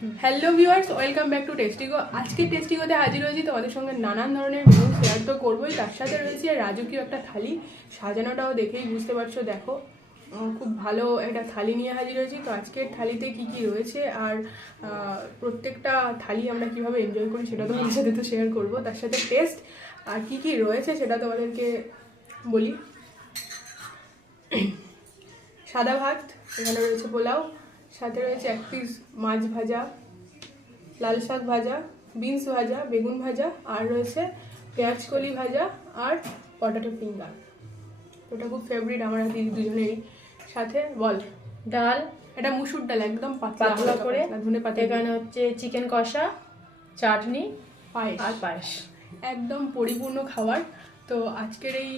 Hello viewers, welcome back to Testigo. আজকে টেস্টিগোতে হাজির হয়েছি তোমাদের সঙ্গে নানান ধরনের মেনু শেয়ার তো করবোই, তার সাথে রয়েছে রাজকীয় একটা থালি। সাজানোটাও দেখেই বুঝতে পারছো, দেখো খুব ভালো একটা থালি নিয়ে হাজির হয়েছি। তো আজকের থালিতে কি কি রয়েছে আর প্রত্যেকটা থালি আমরা কিভাবে এনজয় করি সেটা তোমাদের সাথে তো শেয়ার করবো, তার সাথে টেস্ট আর কি কি রয়েছে সেটা তোমাদেরকে বলি। সাদা ভাত, এখানে রয়েছে পোলাও, সাথে রয়েছে এক পিস মাছ ভাজা, লাল শাক ভাজা, বিনস ভাজা, বেগুন ভাজা, আর রয়েছে পেঁয়াজ কলি ভাজা আর পটাটো ফিঙ্গার। ওটা খুব ফেভারিট আমার দিদি দুজনেরই। সাথে বল ডাল, এটা মুসুর ডাল, একদম পাতলা করে ধনে পাতা। এখানে হচ্ছে চিকেন কষা, চাটনি, পায়েস আর পায়েস। একদম পরিপূর্ণ খাবার। তো আজকের এই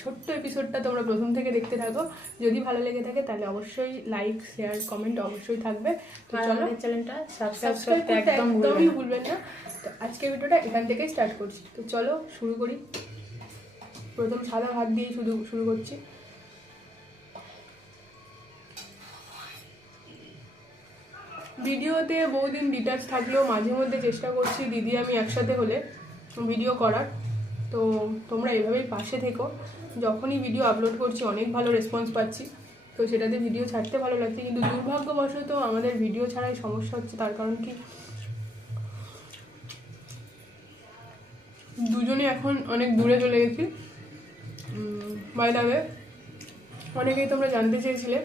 ছোট্ট এপিসোডটা তোমরা প্রথম থেকে দেখতে থাকো। যদি ভালো লেগে থাকে তাহলে অবশ্যই লাইক, শেয়ার, কমেন্ট অবশ্যই থাকবে। তো আর চলো, আমাদের চ্যানেলটা সাবস্ক্রাইব সাবস্ক্রাইব করতে করতে একদম একদমই ভুলবেন না। তো আজকের ভিডিওটা এখান থেকেই স্টার্ট করছি। তো চলো শুরু করি। প্রথম সাদা ভাত দিয়ে শুরু করছি। ভিডিওতে বহুদিন ডিটাচ থাকলেও মাঝে মধ্যে চেষ্টা করছি দিদি আমি একসাথে হলে ভিডিও করার। তো তোমরা এভাবেই পাশে থেকো। যখনই ভিডিও আপলোড করছি অনেক ভালো রেসপন্স পাচ্ছি, তো সেটাতে ভিডিও ছাড়তে ভালো লাগছে। কিন্তু দুর্ভাগ্যবশত আমাদের ভিডিও ছাড়াই সমস্যা হচ্ছে। তার কারণ কি, দুজনে এখন অনেক দূরে চলে গেছি। বাই দ্য ওয়ে, অনেকেই তোমরা জানতে চেয়েছিলে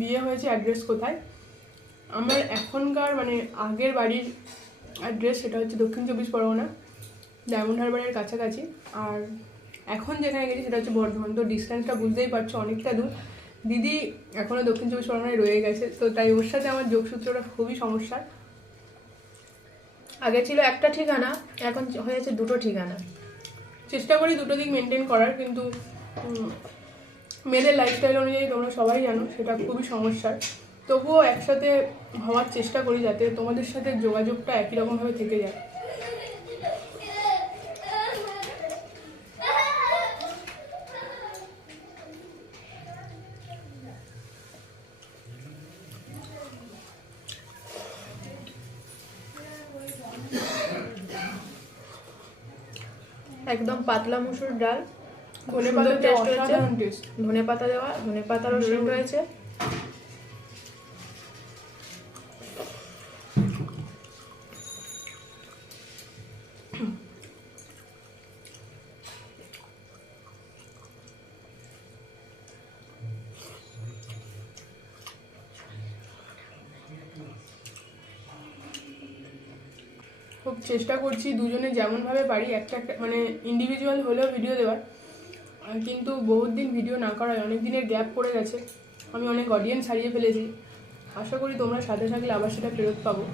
বিয়ে হয়েছে অ্যাড্রেস কোথায়। আমার এখনকার মানে আগের বাড়ির অ্যাড্রেস সেটা হচ্ছে দক্ষিণ চব্বিশ পরগনা, ডায়মন্ড হারবারের কাছাকাছি। আর এখন যেখানে গেছি সেটা হচ্ছে বর্ধমান। তো ডিস্টেন্সটা বুঝতেই পারছো, অনেকটা দূর। দিদি এখনও দক্ষিণ চব্বিশ পরগনায় রয়ে গেছে, তো তাই ওর সাথে আমার যোগসূত্রটা খুবই সমস্যা। আগে ছিল একটা ঠিকানা, এখন হয়েছে দুটো ঠিকানা। চেষ্টা করি দুটো দিক মেনটেন করার, কিন্তু মেয়েদের লাইফস্টাইল অনুযায়ী তোমরা সবাই জানো সেটা খুবই সমস্যার। তবুও একসাথে হওয়ার চেষ্টা করি যাতে তোমাদের সাথে যোগাযোগটা একই রকমভাবে থেকে যায়। একদম পাতলা মুসুর ডাল, ধনে সুন্দর পাতা টেস্ট হয়েছে। অসাধারণ টেস্ট। ধনে পাতা দেওয়া, ধনে পাতারও সেন্ট রয়েছে। খুব চেষ্টা করছি দুজনে যেমনভাবে পারি একটা একটা মানে ইন্ডিভিজুয়াল হলেও ভিডিও দেওয়ার। কিন্তু বহুত দিন ভিডিও না করায় অনেক দিনের গ্যাপ পড়ে গেছে, আমি অনেক অডিয়েন্স হারিয়ে ফেলেছি। আশা করি তোমরা সাথে থাকলে আবার সেটা ফেরত পাবো।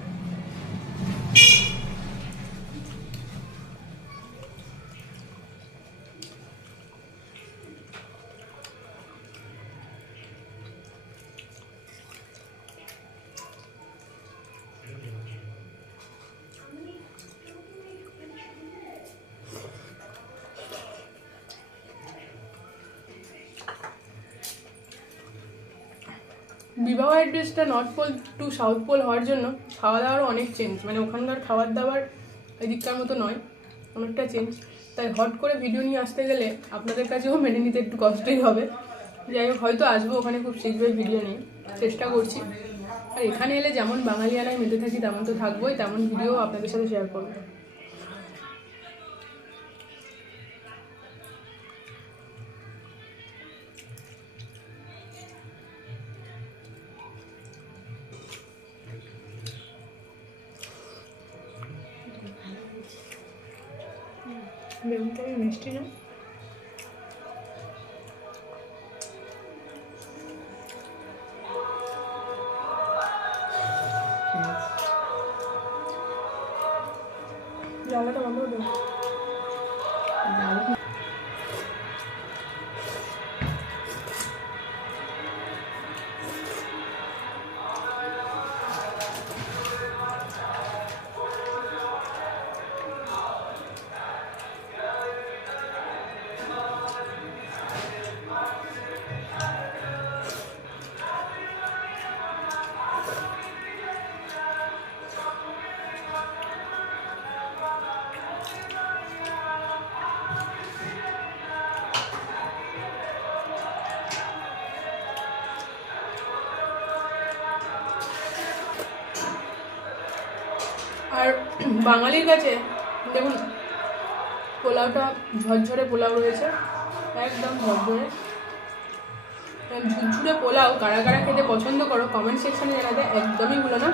বিবাহ অ্যাড্রেসটা north pole to south pole হওয়ার জন্য খাওয়া দাওয়ারও অনেক চেঞ্জ, মানে ওখানকার খাবার দাবার এদিককার মতো নয়, অনেকটা চেঞ্জ। তাই হট করে ভিডিও নিয়ে আসতে গেলে আপনাদের কাছেও মেনে নিতে একটু কষ্টই হবে। যাই হোক, হয়তো আসবো ওখানে খুব শীঘ্রই ভিডিও নিয়ে, চেষ্টা করছি। আর এখানে এলে যেমন বাঙালিয়ানায় মেতে থাকি তেমন তো থাকবোই, তেমন ভিডিও আপনাদের সাথে শেয়ার করবো। বেগুনটা মিষ্টি না? জায়গাটা বন্ধ করে দেবো। আর বাঙালির কাছে দেখুন পোলাওটা ঝরঝরে পোলাও রয়েছে, একদম ঝরঝরে ঝুরঝুরে পোলাও। কারা কারা খেতে পছন্দ করো কমেন্ট সেকশনে জানাতে একদমই ভুলো না।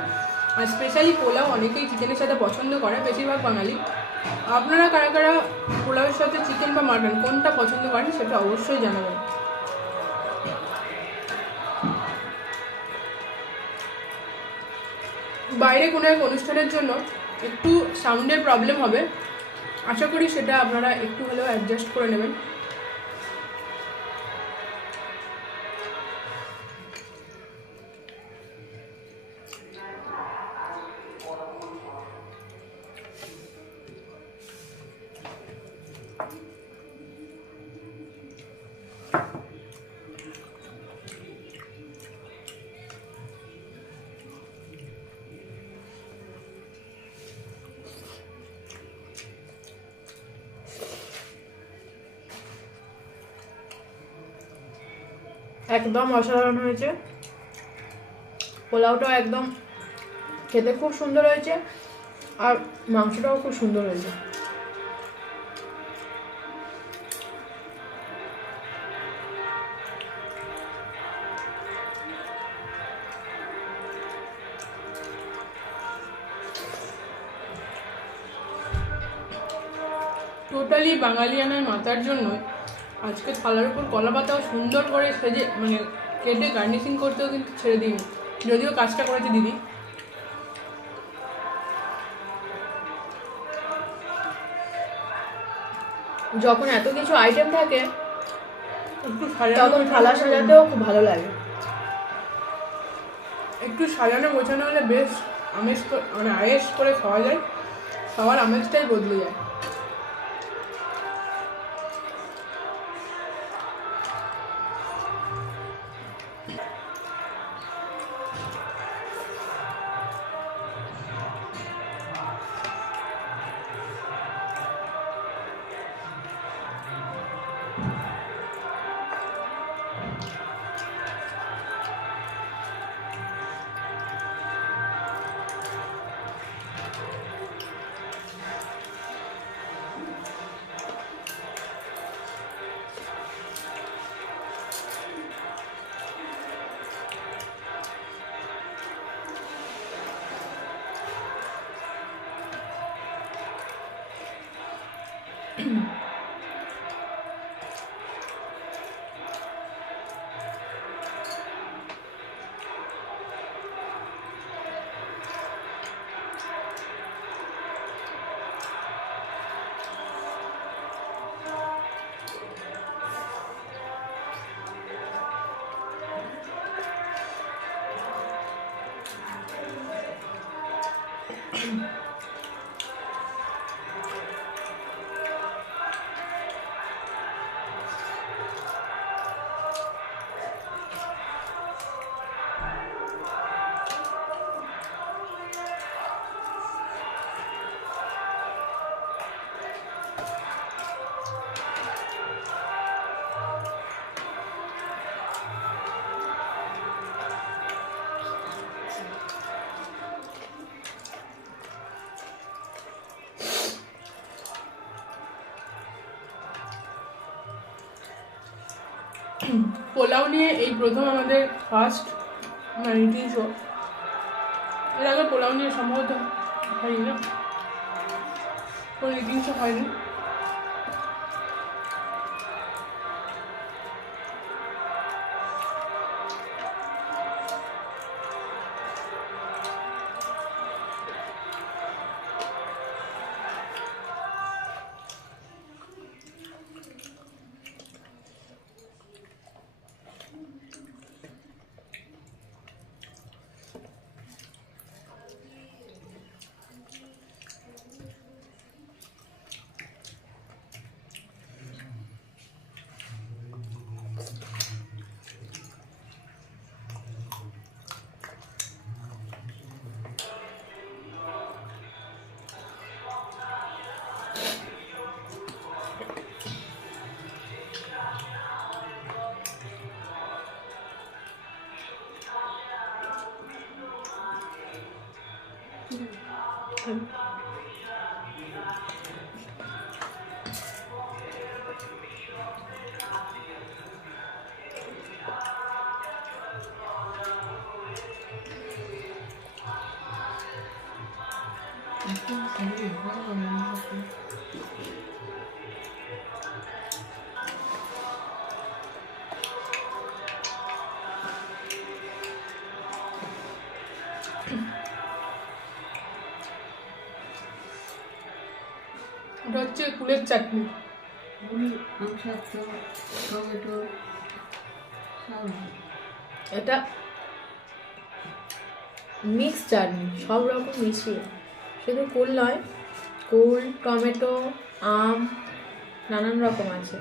আর স্পেশালি পোলাও অনেকেই চিকেনের সাথে পছন্দ করে, বেশিরভাগ বাঙালি। আপনারা কারা কারা পোলাওয়ের সাথে চিকেন বা মাটন কোনটা পছন্দ করেন সেটা অবশ্যই জানাবেন। বাইরে কোনো এক অনুষ্ঠানের জন্য একটু সাউন্ডের প্রবলেম হবে, আশা করি সেটা আপনারা একটু হলেও অ্যাডজাস্ট করে নেবেন। একদম অসাধারণ হয়েছে। পোলাওটাও একদম খেতে খুব সুন্দর হয়েছে, আর মাংসটাও খুব সুন্দর হয়েছে। টোটালি বাঙালিয়ানার মাথার জন্য আজকে থালার উপর কলা পাতাও সুন্দর করে সেজে মানে কেটে গার্নিশিং করতেও কিন্তু ছেড়ে দিইনি, যদিও কাজটা করেছে দিদি। যখন এত কিছু আইটেম থাকে একটু তখন থালা সাজাতেও খুব ভালো লাগে। একটু সাজানো গোছানো হলে বেশ আমেজ মানে আয়েস করে খাওয়া যায়, খাওয়ার আমেজটাই বদলে যায়। পোলাও নিয়ে এই প্রথম আমাদের ফার্স্ট মানে ইটিং শো। এর আগে পোলাও নিয়ে সম্ভবত হয়নি না, কোনো ইটিং শো হয়নি। এটা হচ্ছে কুলের চাটনি। টমেটো এটা মিক্স চাটনি, সব রকম মিশিয়ে, শুধু কুল নয়, কুল, টমেটো, আম, নানান রকম আছে।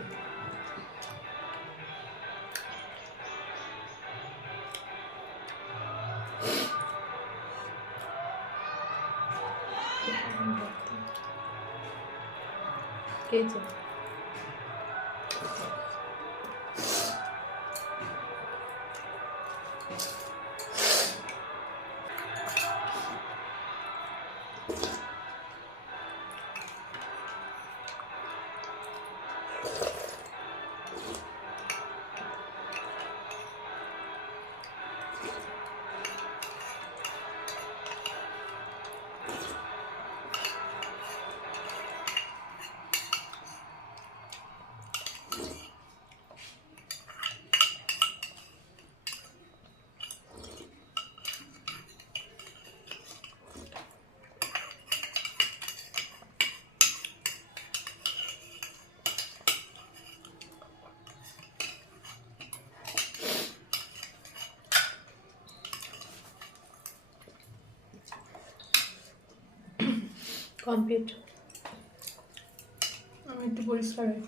খেয়েছে কমপ্লিট। আমি একটু পরিষ্কার হই,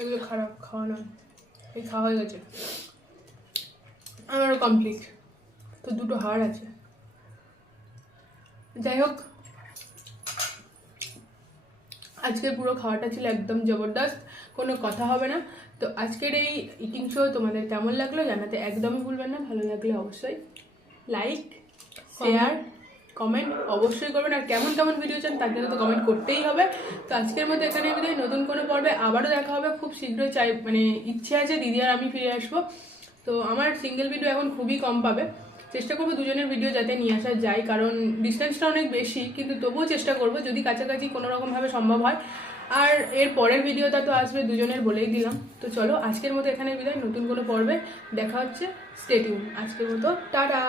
এগুলো খারাপ খাওয়া নয়, এই খাওয়া হয়ে গেছে। আমারও কমপ্লিট। তো দুটো হাড় আছে। যাই হোক, আজকের পুরো খাওয়াটা ছিল একদম জবরদস্ত, কোনো কথা হবে না। তো আজকের এই ইটিং শো তোমাদের কেমন লাগলো জানাতে একদমই ভুলবেন না। ভালো লাগলে অবশ্যই লাইক, শেয়ার, কমেন্ট অবশ্যই করবেন। আর কেমন কেমন ভিডিও চান তার জন্য তো কমেন্ট করতেই হবে। তো আজকের মতো এখানে বিদায়, নতুন কোনো পর্বে আবারও দেখা হবে খুব শীঘ্রই। চাই মানে ইচ্ছে আছে দিদি আর আমি ফিরে আসবো। তো আমার সিঙ্গেল ভিডিও এখন খুবই কম পাবে, চেষ্টা করবো দুজনের ভিডিও যাতে নিয়ে আসা যায়, কারণ ডিস্টেন্সটা অনেক বেশি, কিন্তু তবুও চেষ্টা করবো যদি কাছাকাছি কোনো রকমভাবে সম্ভব হয়। আর এর পরের ভিডিওটা তো আসবে দুজনের, বলেই দিলাম। তো চলো আজকের মতো এখানে বিদায়, নতুন কোনো পর্বে দেখা হচ্ছে। Stay tune. আজকের মতো টাটা।